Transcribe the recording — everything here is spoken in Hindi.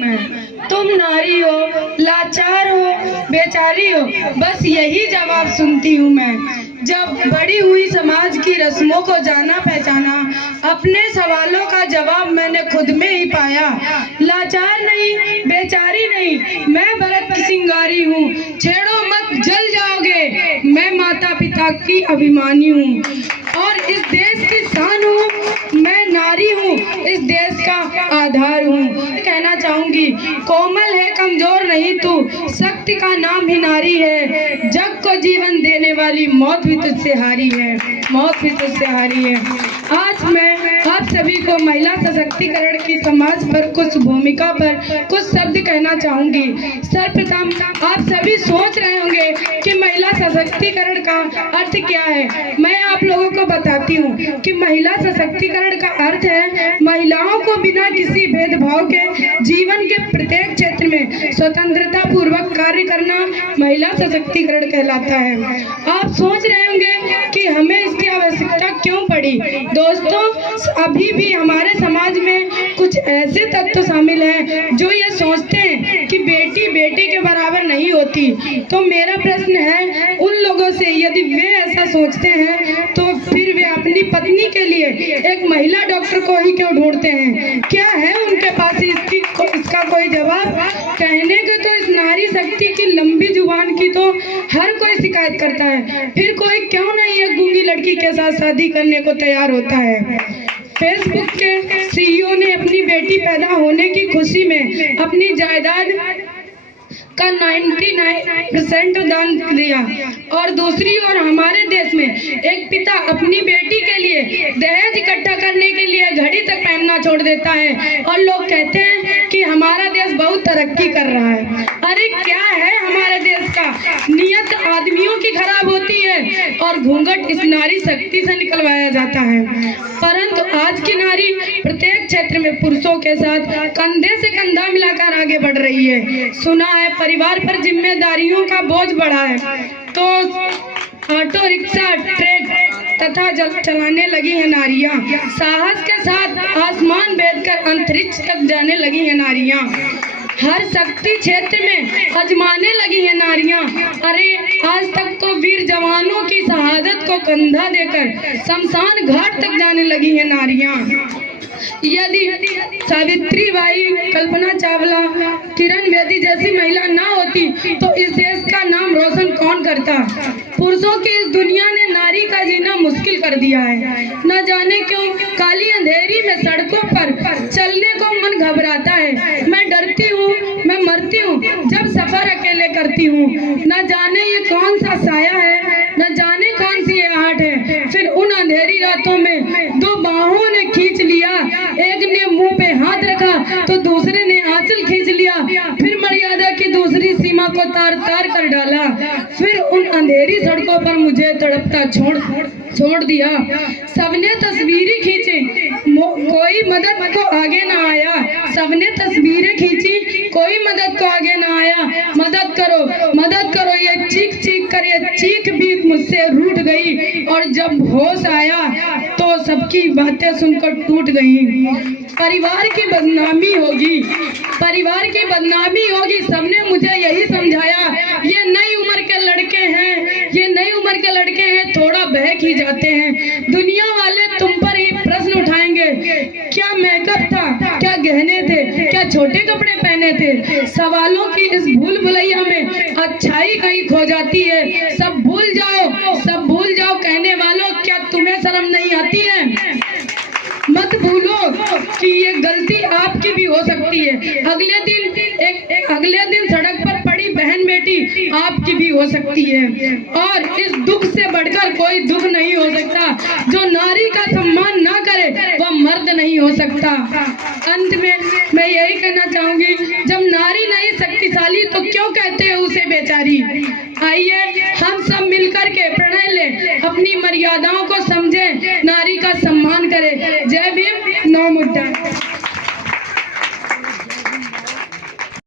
मैं। तुम नारी हो, लाचार हो, बेचारी हो, बस यही जवाब सुनती हूँ मैं। जब बड़ी हुई समाज की रस्मों को जाना पहचाना, अपने सवालों का जवाब मैंने खुद में ही पाया। लाचार नहीं, बेचारी नहीं, मैं भरत की सिंगारी हूँ। छेड़ो मत, जल जाओगे, मैं माता पिता की अभिमानी हूँ और इस देश की शान हूँ। मैं नारी हूँ, इस देश का आधार हूँ। कहना चाहूंगी, कोमल है, कमजोर नहीं तू, शक्ति का नाम ही नारी है। जग को जीवन देने वाली मौत भी तुझसे हारी है, मौत भी तुझसे हारी है। आज मैं आप सभी को महिला सशक्तिकरण की समाज पर कुछ भूमिका पर कुछ शब्द कहना चाहूंगी। सर्वप्रथम आप सभी सोच रहे होंगे कि महिला सशक्तिकरण का अर्थ क्या है। मैं आप लोगों को बताती हूँ कि महिला सशक्तिकरण का अर्थ है महिलाओं को बिना किसी भेदभाव के जीवन के प्रत्येक क्षेत्र में स्वतंत्रता पूर्वक कार्य करना महिला सशक्तिकरण कहलाता है। आप सोच रहे होंगे कि हमें इसकी आवश्यकता क्यों पड़ी। दोस्तों, अभी भी हमारे समाज में कुछ ऐसे तत्व शामिल हैं जो ये सोचते हैं कि बेटी बेटी के बराबर नहीं होती। तो मेरा प्रश्न है उन लोगों से, यदि वे ऐसा सोचते हैं तो फिर वे अपनी पत्नी के लिए एक महिला डॉक्टर को ही क्यों ढूंढते हैं। क्या है उनके पास इसका कोई जवाब। कहने के तो इस नारी शक्ति की लंबी जुबान की तो हर कोई शिकायत करता है, फिर कोई क्यों नहीं एक गूंगी लड़की के साथ शादी करने को तैयार होता है। फेसबुक के सीईओ ने अपनी बेटी पैदा होने की खुशी में अपनी जायदाद का 99% दान दिया और दूसरी ओर हमारे देश में एक पिता अपनी बेटी के लिए दहेज इकट्ठा करने के लिए घड़ी तक पहनना छोड़ देता है और लोग कहते हैं कि हमारा देश बहुत तरक्की कर रहा है। अरे क्या है हमारे देश का, नियत आदमियों की खराब होती है और घूंघट इस नारी शक्ति से निकलवाया जाता है। परंतु आज की नारी प्रत्येक क्षेत्र में पुरुषों के साथ कंधे से कंधा मिलाकर आगे बढ़ रही है। सुना है परिवार पर जिम्मेदारियों का बोझ बढ़ा है तो ऑटो रिक्शा, ट्रक तथा चलाने लगी है नारियां। साहस के साथ आसमान भेदकर अंतरिक्ष तक जाने लगी है नारियां। हर शक्ति क्षेत्र में आजमाने लगी है नारियां। अरे आज तक तो वीर जवानों की शहादत को कंधा देकर शमशान घाट तक जाने लगी है नारियां। यदि सावित्री बाई, कल्पना चावला, किरण बेदी जैसी महिला ना होती तो इस देश का नाम रोशन कौन करता। पुरुषों की इस दुनिया ने नारी का जीना मुश्किल कर दिया है। न जाने क्यों काली अंधेरी में सड़कों पर चलने को मन घबराता है। मैं डरती हूँ, मैं मरती हूँ जब सफर अकेले करती हूँ। न जाने ये कौन सा साया है, न जाने कौन सी ये आहट है। फिर उन अंधेरी रातों में दो बाहों ने खींच लिया, एक ने मुंह पे हाथ रखा तो दूसरे ने आंचल खींच लिया। फिर मर्यादा की दूसरी सीमा को तार तार कर डाला। फिर उन अंधेरी सड़कों पर मुझे तड़पता छोड़ दिया। सबने तस्वीरें खींची, कोई मदद को आगे ना आया। सबने तस्वीरें खींची, कोई मदद को आगे ना आया। मदद करो, मदद करो, ये चीख चीख कर ये चीख भी मुझसे रूठ गई और जब होश आया तो सबकी बातें सुनकर टूट गई। परिवार की बदनामी होगी, परिवार की बदनामी होगी। सबने मुझे यही समझाया, ये नई उम्र के लड़के हैं, ये नई उम्र के लड़के हैं, थोड़ा बहक ही जाते हैं। दुनिया वाले तुम पर ही प्रश्न उठाएंगे, क्या मेकअप था, क्या गहने थे, क्या छोटे कपड़े पहने थे। सवालों की इस भूल भुलैया में अच्छाई कहीं खो जाती है। सब भूल जाओ, सब भूल जाओ कहने वालों, क्या तुम्हें शर्म नहीं आती है। मत भूलो कि ये गलती आपकी भी हो सकती है। अगले दिन सड़क पर पड़ी बहन बेटी आपकी भी हो सकती है और इस दुख से बढ़कर कोई दुख नहीं हो सकता। जो नारी का सम्मान ना करे वह मर्द नहीं हो सकता। अंत में मैं यही कहना चाहूंगी, जब नारी नहीं शक्तिशाली तो क्यों कहते हैं उसे बेचारी। आइए हम सब मिलकर के प्रणय लें, अपनी मर्यादाओं को समझें। नारी